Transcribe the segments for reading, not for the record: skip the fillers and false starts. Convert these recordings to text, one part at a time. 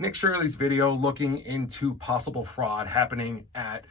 Nick Shirley's video looking into possible fraud happening at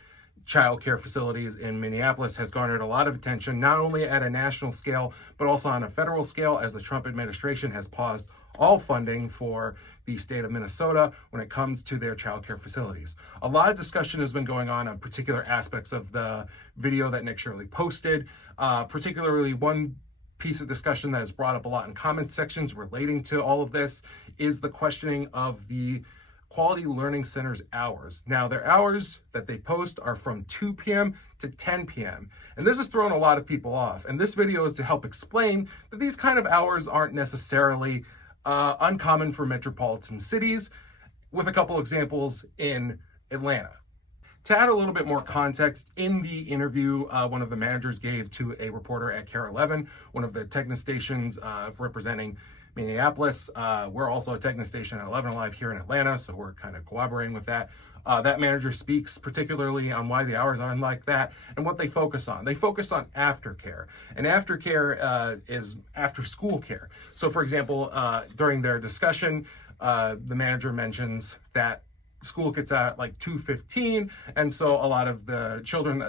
child care facilities in Minneapolis has garnered a lot of attention, not only at a national scale, but also on a federal scale, as the Trump administration has paused all funding for the state of Minnesota when it comes to their child care facilities. A lot of discussion has been going on particular aspects of the video that Nick Shirley posted, particularly one piece of discussion that has brought up a lot in comment sections relating to all of this is the questioning of the Quality Learning Center's hours. Now, their hours that they post are from 2 p.m. to 10 p.m. And this has thrown a lot of people off. And this video is to help explain that these kind of hours aren't necessarily uncommon for metropolitan cities, with a couple examples in Atlanta. To add a little bit more context, in the interview one of the managers gave to a reporter at KARE 11, one of the Techno stations representing Minneapolis. We're also a Techno station at 11 Alive here in Atlanta, so we're kind of collaborating with that. That manager speaks particularly on why the hours are like that and what they focus on. They focus on aftercare, and aftercare is after school care. So, for example, during their discussion, the manager mentions that school gets out at like 2:15, and so a lot of the children that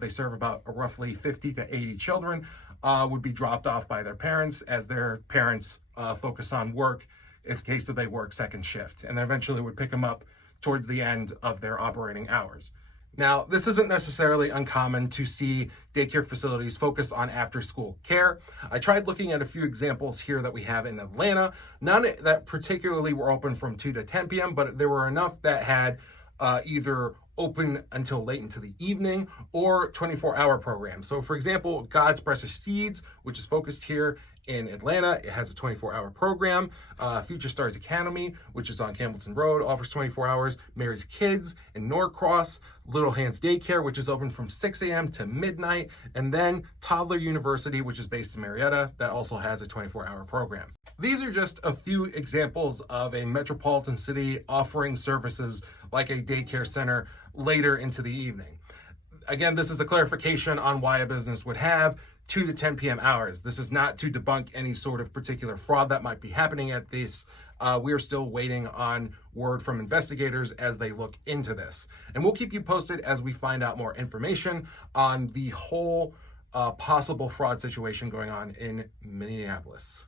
they serve about roughly 50 to 80 children, would be dropped off by their parents as their parents focus on work in case that they work second shift, and eventually would pick them up towards the end of their operating hours. Now, this isn't necessarily uncommon to see daycare facilities focus on after-school care. I tried looking at a few examples here that we have in Atlanta, none that particularly were open from 2 to 10 p.m., but there were enough that had either open until late into the evening or 24-hour programs. So, for example, God's Precious Seeds, which is focused here in Atlanta, it has a 24-hour program. Future Stars Academy, which is on Campbellton Road, offers 24 hours. Mary's Kids in Norcross, Little Hands Daycare, which is open from 6 a.m. to midnight, and then Toddler University, which is based in Marietta, that also has a 24-hour program. These are just a few examples of a metropolitan city offering services like a daycare center later into the evening. Again, this is a clarification on why a business would have 2 to 10 p.m. hours. This is not to debunk any sort of particular fraud that might be happening at this. We are still waiting on word from investigators as they look into this. And we'll keep you posted as we find out more information on the whole possible fraud situation going on in Minneapolis.